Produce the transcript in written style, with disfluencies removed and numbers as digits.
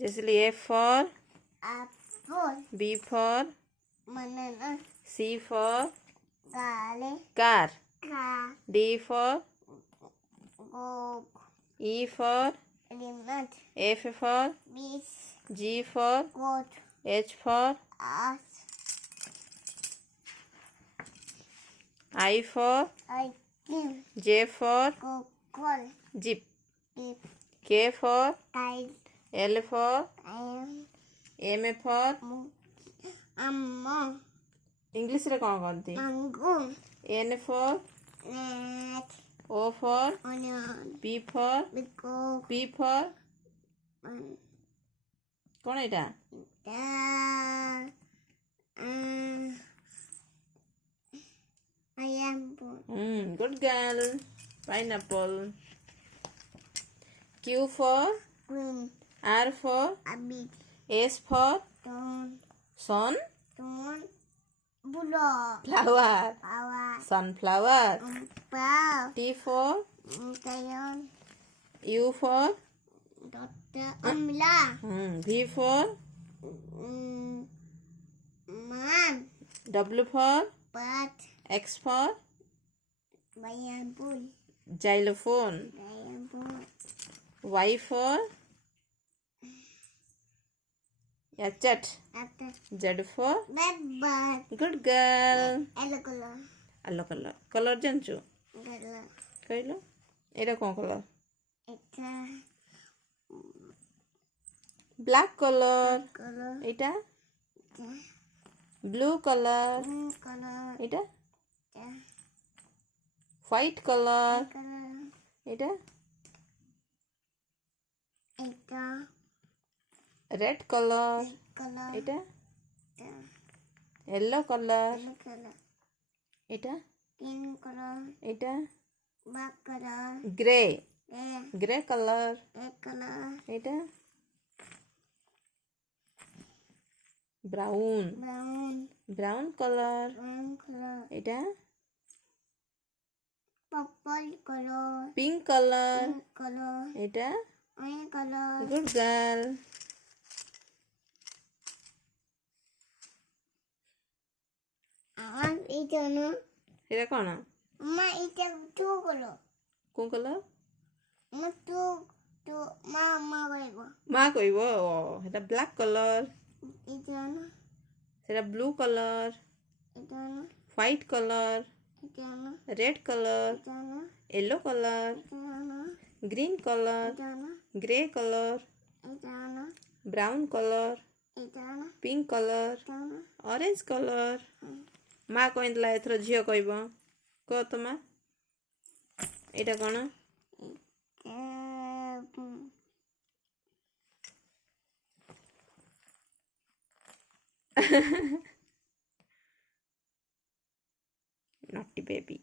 Jeshi, A for apple. B for Banana. C for Ghare. car. Car. D for Dog. E for Elephant. F for Beach. G for Goat. H for Ass. I for I kill. J for Call. jeep. Beep. K for Kite. L for I M for am English रे कौन करती mango. N for Net. O for Onion. P for Pickle. P for कौन एटा Pineapple. Good girl. Pineapple. Q for Green. R for Rabbit. S for Stone. sun Bulldog. flower Flower. sunflower. Bow. T for Lion. U for Doctor. Umbrella. V for Man. W for Bat. X for Pineapple. xylophone. Pineapple. Y for chat. Z for Bird. good girl. Yellow color. Yellow color. Color जानचु Color. कहलो एटा कौन color It's a black color. color. Etah blue color. Green color. Etah It's a white color. color. Etah It's a red color. color. Etah It's a yellow color. yellow color. Etah Green color. Etah Black color. gray. Red color. color. Etah brown. Brown color. color. Etah Purple color. pink color. Pink color. Etah Orange color. good girl. It's ଏଟା କଣ Ma, it's two color. କୋଉ color Ma, two. Ma, whatever. ମା କହିବ ସେଟା black color. It's ସେଟା blue color. white color. red color. yellow color. green color. gray color. brown color. pink color. orange color. ମା କହିଥିଲା ଏଥର ଝିଅ କହିବ କହ ତ ମା ଏଇଟା କଣ naughty baby.